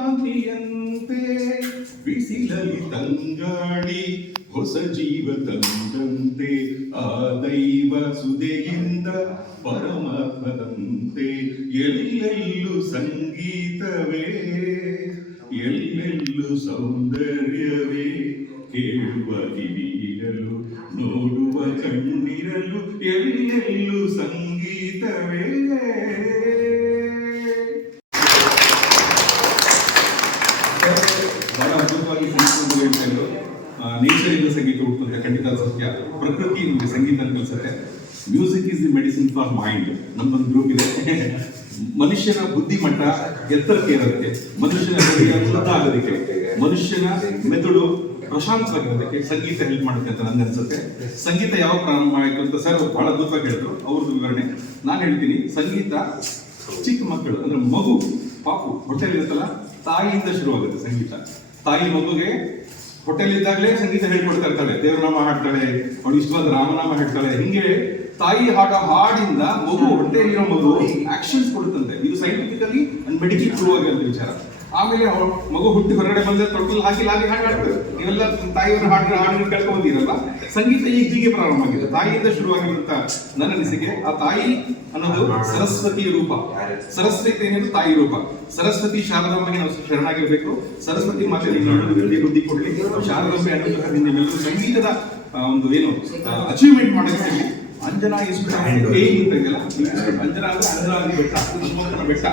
ಕಾಂತಿಯಂತೆ ಬಿಸಿಲಲ್ಲಿ ತಂಗಾಳಿ ಹೊಸ ಜೀವ ತಂದಂತೆ ಆ ದೈವ ಸುದೆಯಿಂದ ಪರಮಾತ್ಮದಂತೆ ಎಲ್ಲೆಲ್ಲೂ ಸಂಗೀತವೇ ಎಲ್ಲೆಲ್ಲೂ ಸೌಂದರ್ಯವೇ ಕೇಳುವ ಕಿವಿಯಿರಲು ನೋಡುವ ಕಣ್ಣಿರಲು ಎಲ್ಲೆಲ್ಲೂ ಸಂಗೀತವೇ. ಬಹಳ ಅದ್ಭುತವಾಗಿ ಸಂಗೀತ ನೇಚರಿಂದ ಸಂಗೀತ ಹುಟ್ಟುತ್ತೆ, ಖಂಡಿತ ಸತ್ಯ. ಪ್ರಕೃತಿ ನಿಮಗೆ ಸಂಗೀತ ಕಲಿಸುತ್ತೆ. Music is the medicine for mind. ನಮ್ಮದೊಂದು ಗ್ರೂಪ್ ಇದೆ. ಮನುಷ್ಯನ ಬುದ್ಧಿಮಟ್ಟ ಎತ್ತರಕ್ಕೆ ಇರೋದಕ್ಕೆ, ಮನುಷ್ಯನ ಶುದ್ಧ ಆಗೋದಕ್ಕೆ, ಮನುಷ್ಯನ ಮೆದುಳು ಪ್ರಶಾಂತವಾಗಿರೋದಕ್ಕೆ ಸಂಗೀತ ಹೆಲ್ಪ್ ಮಾಡುತ್ತೆ ಅಂತ ನನ್ಗೆ ಅನ್ಸುತ್ತೆ. ಸಂಗೀತ ಯಾವಾಗ ಪ್ರಾರಂಭ ಆಯಿತು ಅಂತ ಸರ್ ಬಹಳ ಅದ್ಭುತವಾಗಿ ಹೇಳಿದ್ರು. ಅವ್ರದ್ದು ವಿವರಣೆ ನಾನು ಹೇಳ್ತೀನಿ. ಸಂಗೀತ ಚಿಕ್ಕ ಮಕ್ಕಳು ಅಂದ್ರೆ ಮಗು ಪಾಪು ಹೊಟ್ಟೆಲಿ ಇರುತ್ತಲ್ಲ, ತಾಯಿಯಿಂದ ಶುರುವಾಗುತ್ತೆ ಸಂಗೀತ. ತಾಯಿ ಮಗುಗೆ ಹೊಟ್ಟೆಲ್ ಇದ್ದಾಗಲೇ ಸಂಗೀತ ಹೇಳ್ಕೊಡ್ತಾ ಇರ್ತಾಳೆ. ದೇವರನಾಮ ಹಾಡ್ತಾಳೆ, ಅವಳು ಇಷ್ಟವಾದ ರಾಮನಾಮ ಹೇಳ್ತಾಳೆ. ಹಿಂಗೆ ತಾಯಿ ಹಾಡೋ ಹಾಡಿಂದ ಮಗು ಹೊಟ್ಟೆಯಲ್ಲಿರೋ ಮಗು ಆಕ್ಷನ್ಸ್ ಕೊಡುತ್ತಂತೆ. ಇದು ಸೈಂಟಿಫಿಕಲಿ ಅಂಡ್ ಮೆಡಿಕಲ್ ಪ್ರೂವ್ ಆಗಿರೋ ವಿಚಾರ. ಆಮೇಲೆ ಮಗು ಹುಟ್ಟಿ ಹೊರಗಡೆ ಬಂದ ತೊಟ್ಟಲ್ಲಿ ಹಾಕಿ ಹಾಡ್ತಾರೆ. ಇವೆಲ್ಲ ತಾಯಿಯವರು ಹಾಡಿನ ಕೇಳ್ಕೊಂಬಂದಿರಲ್ಲ. ಸಂಗೀತ ಹೀಗೆ ಪ್ರಾರಂಭ ಆಗಿದೆ, ತಾಯಿಯಿಂದ ಶುರುವಾಗಿರುತ್ತ. ನನ್ನ ಅನಿಸಿಕೆ ಆ ತಾಯಿ ಅನ್ನೋದು ಸರಸ್ವತಿಯ ರೂಪ. ಸರಸ್ವತಿ ಏನಿದೆ ತಾಯಿ ರೂಪ. ಸರಸ್ವತಿ ಶಾರದಾಂಬೆಗೆ ನಾವು ಶರಣಾಗಿರ್ಬೇಕು. ಸರಸ್ವತಿ ಮಾತೆ ವಿದ್ಯೆ ಬುದ್ಧಿ ಕೊಡ್ಲಿ. ಶಾರದಾಂಬೆ ಅನ್ನೋದು ಸಂಗೀತದ ಒಂದು ಏನು ಅಚೀವ್ಮೆಂಟ್ ಮಾಡೋಕ್ಕೆ ಅಂಜನಾ ಇನ್ಸ್ಟಿಟ್ಯೂಟ್ ಅಂಜನಾ ಅಂದ್ರೆ ಬೆಟ್ಟ, ಶಿವಮೊಗ್ಗನ ಬೆಟ್ಟ.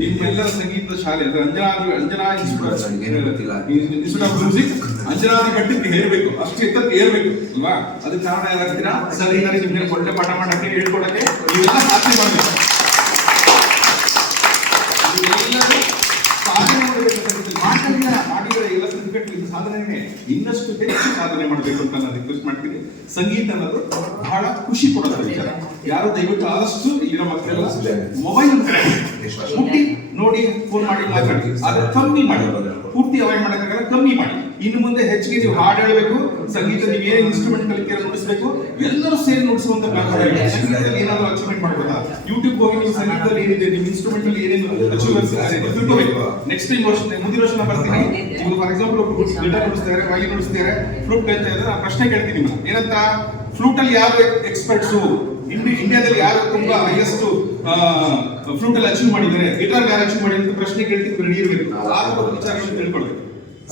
ನಿಮ್ಮೆಲ್ಲರ ಸಂಗೀತದ ಶಾಲೆ ಅಂದ್ರೆ ಅಂಜನಾ ಇನ್ಸ್ಟಿಟ್ಯೂಟ್ ಆಫ್ ಮ್ಯೂಸಿಕ್ ಅಂಜನಾದಿ ಬೆಟ್ಟಕ್ಕೆ ಹೇರಬೇಕು, ಅಷ್ಟು ಎತ್ತರಕ್ಕೆ ಏರ್ಬೇಕು ಅಲ್ವಾ? ಅದಕ್ಕೆ ಕಾರಣ ಯಾರಾಗ್ತೀರಾ? ಸರಿ, ನಿಮ್ಗೆ ಒಳ್ಳೆ ಪಾಠ ಮಾಡಕ್ಕೆ ಹೇಳ್ಕೊಡಕ್ಕೆ ನೀವೆಲ್ಲ ಸಾಧನೆ ಮಾಡಬೇಕು. ಸಾಧನೆ ಮಾಡಿದ್ರೆ ಎಲ್ಲ ಸರ್ಟಿಫಿಕೇಟ್ ಸಾಧನೆ ಇನ್ನಷ್ಟು ಹೆಚ್ಚು ಸಾಧನೆ ಮಾಡಬೇಕು ಅಂತ ನಾನು ರಿಕ್ವೆಸ್ಟ್ ಮಾಡ್ತೀನಿ. ಸಂಗೀತ ಅನ್ನೋದು ಬಹಳ ಖುಷಿ ಕೊಡುತ್ತೆ ವಿಚಾರ. ಯಾರು ದಯವಿಟ್ಟು ಆದಷ್ಟು ಇಲ್ಲಿರೋ ಮಕ್ಕಳೆಲ್ಲ ಮೊಬೈಲ್ ಮುಟ್ಟಿ ನೋಡಿ ಫೋನ್ ಮಾಡಿ ಮಾತಾಡಿ, ಆದ್ರೆ ಕಮ್ಮಿ ಮಾಡಿ. ಪೂರ್ತಿ ಅವಾಯ್ಡ್ ಮಾಡೋಕ್ಕಾಗಲ್ಲ, ಕಮ್ಮಿ ಮಾಡಿ. ಇನ್ನು ಮುಂದೆ ಹೆಚ್ಚಿಗೆ ನೀವು ಹಾಡು ಹೇಳಬೇಕು. ಸಂಗೀತ ನೀವು ಏನೇನು ಇನ್ಸ್ಟ್ರೂಮೆಂಟ್ ಕಲಿಕೆಯನ್ನು ನುಡಿಸಬೇಕು, ಎಲ್ಲರೂ ಸೇರಿ ನುಡಿಸುವಂತ ಸಂಗೀತದಲ್ಲಿ ಏನಾದ್ರು ಅಚೀವ್ಮೆಂಟ್ ಮಾಡ್ಬೋದಾ? ಯೂಟ್ಯೂಬ್ ಹೋಗಿ ನೀವು ಸಂಗೀತದಲ್ಲಿ ಏನಿದೆ, ನಿಮ್ಮ ಇನ್ಸ್ಟ್ರೂಮೆಂಟ್ ಅಲ್ಲಿ ಏನೇನು ಅಚೀವ್ಮೆಂಟ್ಸ್ ನೆಕ್ಸ್ಟ್ ಟೈಮ್ ಮುಂದಿನ ವರ್ಷ ಬರ್ತೀನಿ. ನೀವು ಫಾರ್ ಎಕ್ಸಾಂಪಲ್ ಗಿಟಾರ್ ನುಡಿಸ್ತಾರೆ, ವೈಲಿನ್ ನುಡಿಸ್ತಾರೆ, ಫ್ಲೂಟ್ ಕಲಿತಾ ಇದ್ದಾರೆ. ಆ ಪ್ರಶ್ನೆ ಕೇಳ್ತೀನಿ ನಿಮ್ಮನ್ನ, ಏನಂತ ಫ್ಲೂಟ್ ಅಲ್ಲಿ ಯಾರು ಎಕ್ಸ್ಪರ್ಟ್ಸು ಇಂಡಿಯಾದಲ್ಲಿ ಯಾರು ತುಂಬಾ ಹೈಯೆಸ್ಟ್ ಫ್ಲೂಟ್ ಅಲ್ಲಿ ಅಚೀವ್ ಮಾಡಿದ್ದಾರೆ, ಗಿಟಾರ್ ಯಾರು ಅಚೀವ್ ಮಾಡಿದ್ದಾರೆ ಅಂತ ಪ್ರಶ್ನೆ ಕೇಳ್ತೀನಿ. ರೆಡಿ ಇರಬೇಕು. ಆ ವಿಚಾರಗಳನ್ನು ತಿಳ್ಕೊಳ್ಬೇಕು.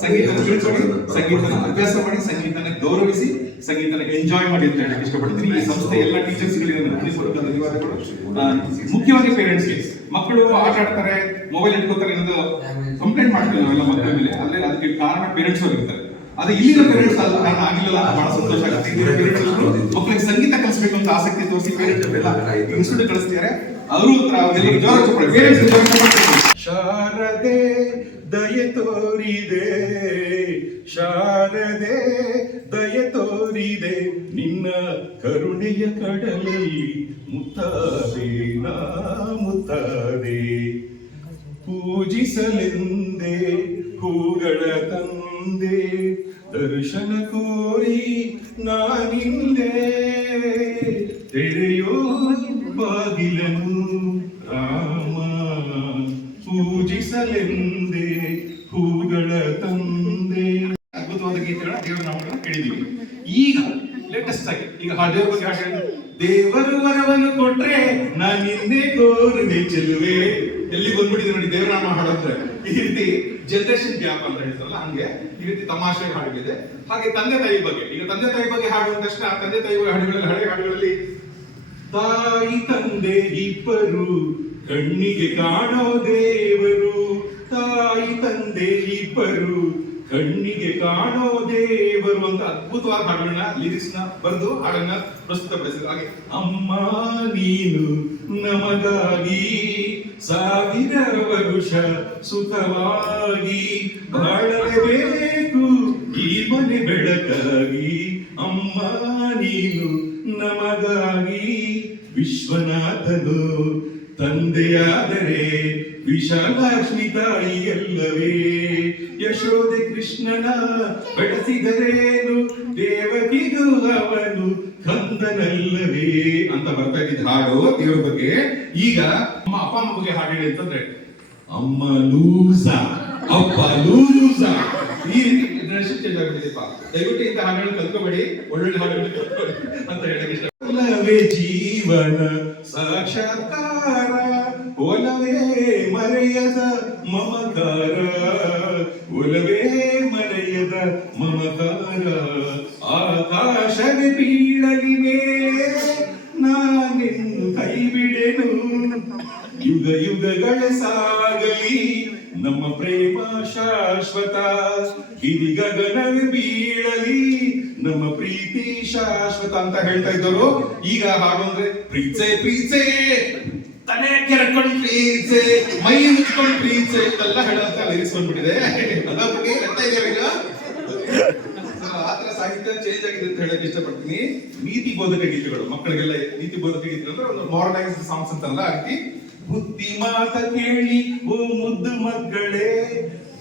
ಸಂಗೀತನ ತಿಳ್ಕೊಳ್ಳಿ, ಸಂಗೀತನ ಅಭ್ಯಾಸ ಮಾಡಿ, ಸಂಗೀತನ ಗೌರವಿಸಿ, ಸಂಗೀತನ ಎಂಜಾಯ್ ಮಾಡಿ ಅಂತ ಹೇಳಕ್ಕೆ ಇಷ್ಟಪಡ್ತೀನಿ. ಈ ಸಂಸ್ಥೆ ಎಲ್ಲ ಟೀಚರ್ಸ್ಗಳಿಗೆ ಧನ್ಯವಾದಗಳು. ಮುಖ್ಯವಾಗಿ ಪೇರೆಂಟ್ಸ್ಗೆ. ಮಕ್ಕಳು ಆಟ ಆಡ್ತಾರೆ, ಮೊಬೈಲ್ ಇಟ್ಕೋತಾರೆ ಅನ್ನೋದು ಕಂಪ್ಲೇಂಟ್ ಮಾಡ್ತೀವಿ ನಾವೆಲ್ಲ ಮಕ್ಕಳ ಮೇಲೆ. ಆದ್ರೆ ಅದಕ್ಕೆ ಕಾರಣ ಪೇರೆಂಟ್ಸ್ ಆಗಿರ್ತಾರೆ. ಅದೇ ಇಲ್ಲಿನ ಪೇರೆಂಟ್ಸ್ ಕಾರಣ ಆಗಿಲ್ಲ. ಬಹಳ ಸಂತೋಷ ಆಗುತ್ತೆ. ಮಕ್ಕಳಿಗೆ ಸಂಗೀತ ಕಲಿಸಬೇಕು ಅಂತ ಆಸಕ್ತಿ ತೋರಿಸಿ ಪೇರೆಂಟ್ಸ್ ಇನ್ಸ್ಟಿಟ್ಯೂಟ್ ಕಳಿಸ್ತಾರೆ. ಅವರು ಶಾರದೆ ದಯೆ ತೋರಿದೆ, ಶಾರದೆ ದಯೆ ತೋರಿದೆ, ನಿನ್ನ ಕರುಣೆಯ ಕಡಲಲ್ಲಿ ಮುತ್ತದೆ ನಾ ಮುತ್ತದೆ. ಪೂಜಿಸಲೆಂದೇ ಹೂಗಳ ತಂದೆ, ದರ್ಶನ ಕೋರಿ ನಾನಿಂದೆ. ತೆರೆಯೋ ಬಾಗಿಲನು ರಾಮ, ಪೂಜಿಸಲೆಂದೇ ಹೂಗಳ ತಂದೆ. ಅದ್ಭುತವಾದ ಗೀತೆಗಳ ದೇವರ ನಾಮಗಳನ್ನು ಕೇಳಿದೀವಿ. ಈಗ ಲೇಟೆಸ್ಟ್ ಆಗಿ ಈಗ ದೇವರ ಬಗ್ಗೆ ಹಾಡು, ದೇವರು ವರವನ್ನು ಕೊಟ್ರೆ ನಾನಿನ್ನೇ ಕೋರಿದೆ ಚೆಲುವೆ. ಎಲ್ಲಿ ಬಂದ್ಬಿಟ್ಟಿದೆ ನೋಡಿ ದೇವರ ನಾಮ ಹಾಡಂದ್ರೆ. ಈ ರೀತಿ ಜನರೇಷನ್ ಗ್ಯಾಪ್ ಅಂತ ಹೇಳ್ತಾರಲ್ಲ, ಹಂಗೆ ಈ ರೀತಿ ತಮಾಷೆ ಹಾಡುಗಳಿದೆ. ಹಾಗೆ ತಂದೆ ತಾಯಿ ಬಗ್ಗೆ, ಈಗ ತಂದೆ ತಾಯಿ ಬಗ್ಗೆ ಹಾಡುವ ತಕ್ಷಣ ತಂದೆ ತಾಯಿ ಹಾಡುಗಳಲ್ಲಿ, ಹಳೆ ಹಾಡುಗಳಲ್ಲಿ ತಾಯಿ ತಂದೆ ಇಬ್ಬರು ಕಣ್ಣಿಗೆ ಕಾಣೋ ದೇವರು, ತಾಯಿ ತಂದೆ ಇಬ್ಬರು ಕಣ್ಣಿಗೆ ಕಾಣೋ ದೇವರು ಅಂತ ಅದ್ಭುತವಾದ ಹಾಡುಗಳನ್ನ, ಲಿರಿಕ್ಸ್ ನ ಬರೆದು ಹಾಡನ್ನ ಪ್ರಸ್ತುತಪಡಿಸಿದ್ರು. ಹಾಗೆ ಅಮ್ಮ ನೀನು ನಮಗಾಗಿ ಸಾವಿರ ವರುಷ ಸುಖವಾಗಿ ಬಾಳಲೇಬೇಕು ಈ ಮನೆ ಬೆಳಕಾಗಿ. ಅಮ್ಮ ನೀನು ನಮಗಾಗಿ ವಿಶ್ವನಾಥನು ತಂದೆಯಾದರೆ ವಿಶಾಲಾಕ್ಷ್ಮಿ ತಾಯಿಯಲ್ಲವೇ. ಯಶೋದೆ ಕೃಷ್ಣನ ಬೆಳೆಸಿದರೇನು ದೇವಕಿಗೂ ಅವನು ಕಂದನಲ್ಲವೇ ಅಂತ ಬರ್ತಾ ಇದ್ದ ಹಾಡು ದೇವರ ಬಗ್ಗೆ. ಈಗ ಅಪ್ಪ ಅಮ್ಮ ಬಗ್ಗೆ ಹಾಡು ಹೇಳಿ ಅಂತಂದ್ರೆ, ಅಮ್ಮ ಲೂಸ ಅಪ್ಪ ಲೂಸ ಈ ರೀತಿ ಜನರೇಷನ್ ಚೇಂಜ್ ಆಗ್ಬಿಟ್ಟಿದೆಪ್ಪ. ದಯವಿಟ್ಟು ಇಂಥ ಹಾಡುಗಳು ಕಲ್ತ್ಕೋಬೇಡಿ, ಒಳ್ಳೊಳ್ಳೆ ಹಾಡುಗಳು ಕಲ್ತ್ಕೊಳ್ಳಿ ಅಂತ ಹೇಳಕ್ ಇಷ್ಟ. ಒಲವೇ ಜೀವನ ಸಾಕ್ಷಾತ್ಕಾರ, ಒಲವೇ ಮರೆಯದ ಮಮಕಾರ, ಒಲವೇ ಮರೆಯದ ಮಮಕಾರ, ಆಕಾಶವೇ ಬೀಳಲಿ ಮೇಲೆ ನಾನೆನ್ನು ಕೈ ಬಿಡೆನು, ಯುಗ ಯುಗಗಳ ಸಾಗಲಿ ನಮ್ಮ ಪ್ರೇಮ ಶಾಶ್ವತ, ಹಿರಿ ಗಗನವೇ ಬೀಳಲಿ ನಮ್ಮ ಪ್ರೀತಿ ಶಾಶ್ವತ ಅಂತ ಹೇಳ್ತಾ ಇದ್ದರು. ಈಗ ಹಾಡು ಅಂದ್ರೆ ಪ್ರೀಚೆ ಪ್ರೀಚೆ, ತಲೆ ಕೆರ್ಕೊಂಡು ಪ್ರೀಚೆ, ಮೈ ಮುಚ್ಕೊಂಡು ಪ್ರೀಚೆ ಇದೆಲ್ಲ ಹೇಳೋಂತ ಲಿರಿಕ್ಸ್ ಬಂದ್ಬಿಟ್ಟಿದೆ. ಅದಾಗ್ಬಿಟ್ಟು ಹೇಳ್ತಾ ಇದ್ದೇವೆ ಈಗ. ಆತರ ಸಾಹಿತ್ಯ ಚೇಂಜ್ ಆಗಿದೆ ಅಂತ ಹೇಳಕ್ ಇಷ್ಟಪಡ್ತೀನಿ. ನೀತಿ ಬೋಧಕ ಗೀತೆಗಳು, ಮಕ್ಕಳಿಗೆಲ್ಲ ನೀತಿ ಬೋಧಕ ಗೀತೆಗಳು ಅಂದ್ರೆ ಒಂದು ಮಾಡರ್ನೈಸ್ಡ್ ಸಾಂಗ್ಸ್ ಅಂತಲ್ಲ, ಆ ರೀತಿ ಬುದ್ಧಿ ಮಾತ ಕೇಳಿ ಓ ಮುದ್ದು ಮಕ್ಕಳೇ,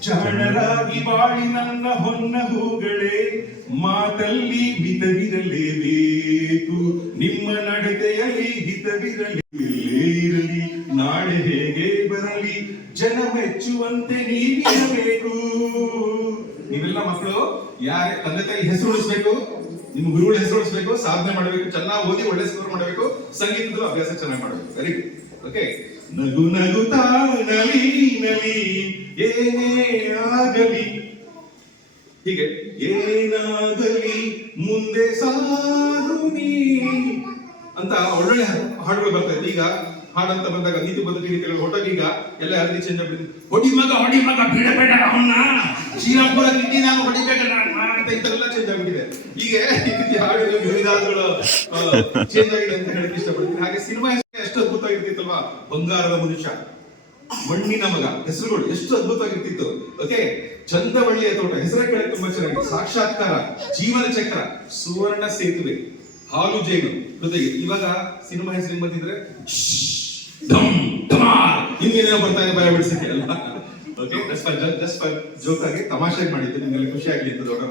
ಜಾಣರಾಗಿ ಬಾಳಿ ನನ್ನ ಹೊನ್ನ ಹೂಗಳೇ, ಮಾತಲ್ಲಿ ಹಿತವಿರಲೇಬೇಕು, ನಿಮ್ಮ ನಡತೆಯಲ್ಲಿ ಹಿತವಿರಲಿ, ಇರಲಿ ನಾಳೆ ಹೇಗೆ ಬರಲಿ, ಜನ ಮೆಚ್ಚುವಂತೆ ನೀವಿರಬೇಕು. ನೀವೆಲ್ಲ ಮಕ್ಕಳು ಯಾರೇ ತಂದೆ ತಾಯಿ ಹೆಸರು ಉಳಿಸ್ಬೇಕು, ನಿಮ್ಮ ಗುರುಗಳ ಹೆಸರು ಉಳಿಸ್ಬೇಕು, ಸಾಧನೆ ಮಾಡಬೇಕು, ಚೆನ್ನಾಗಿ ಓದಿ ಒಳ್ಳೆ ಸ್ಕೋರ್ ಮಾಡಬೇಕು, ಸಂಗೀತದ ಅಭ್ಯಾಸ ಚೆನ್ನಾಗಿ ಮಾಡಬೇಕು. Very good. ಓಕೆ. ನಗು ನಗುತ್ತಾ ನಲಿ ನಲಿ ಏನೇ ಆಗಲಿ, ಹೀಗೆ ಏನಾಗಲಿ ಮುಂದೆ ಸಾಗು ನೀ ಅಂತ ಒಳ್ಳೊಳ್ಳೆ ಹಾಡುಗಳು ಬರ್ತಾ ಇತ್ತು. ಈಗ ಹಾಡಂತ ಬಂದಾಗ ನೀತಿ ಬೋಧಕ ಗೀತೆಗಳು ಹೊಟ್ಟೋಗಿ ಈಗ ಎಲ್ಲ ಯಾರಿಗೆ ಚೇಂಜ್ ಆಗ್ಬಿಟ್ಟಿದೆ. ಹೊಡಿ ಮಗ ಬಿಡಬೇಡ ಅವನ್ನ, ಶ್ರೀರಾಮ್ಪುರ ಗಿಟ್ಟಿ ನಾನು ಹೊಡಿಬೇಡ ಅಂತ ಇಂಥವೆಲ್ಲ ಚೇಂಜ್ ಆಗ್ಬಿಟ್ಟಿದೆ. ಈಗ ಈ ರೀತಿ ಹಾಡುಗಳು ವಿಧಾನಗಳು ಚೇಂಜ್ ಆಗಿದೆ ಅಂತ ಹೇಳಕ್ ಇಷ್ಟಪಡ್ತೀನಿ. ಹಾಗೆ ಸಿನಿಮಾ ಎಷ್ಟು ಅದ್ಭುತವಾಗಿರ್ತಿತ್ತಲ್ವಾ, ಬಂಗಾರದ ಮನುಷ್ಯ, ಮಣ್ಣಿನ ಮಗ, ಹೆಸರುಗಳು ಎಷ್ಟು ಅದ್ಭುತವಾಗಿರ್ತಿತ್ತು. ಓಕೆ. ಚಂದವಳ್ಳಿಯ ತೋಟ, ಹೆಸರ ಕೇಳಕ್ಕೆ ತುಂಬಾ ಚೆನ್ನಾಗಿ, ಸಾಕ್ಷಾತ್ಕಾರ, ಜೀವನ ಚಕ್ರ, ಸುವರ್ಣ ಸೇತುವೆ, ಹಾಲು ಜೇನು, ಜೊತೆಗೆ ಇವಾಗ ಸಿನಿಮಾ ಹೆಸರು ಬಂದಿದ್ರೆ ಹಿಂಗೇನೇನೋ ಬರ್ತಾ ಇದೆ ಭಯ ಬಿಡಿಸಿಕೆ ಅಲ್ಲ. ಓಕೆ, ಜಸ್ಟ್ ಫಾರ್ ಜೋಕ್ ಆಗಿ ತಮಾಷೆಗೆ ಮಾಡಿದ್ದು, ನಿಮ್ಗೆಲ್ಲ ಖುಷಿ ಆಗ್ಲಿ ಅಂತ ದೊಡ್ಡ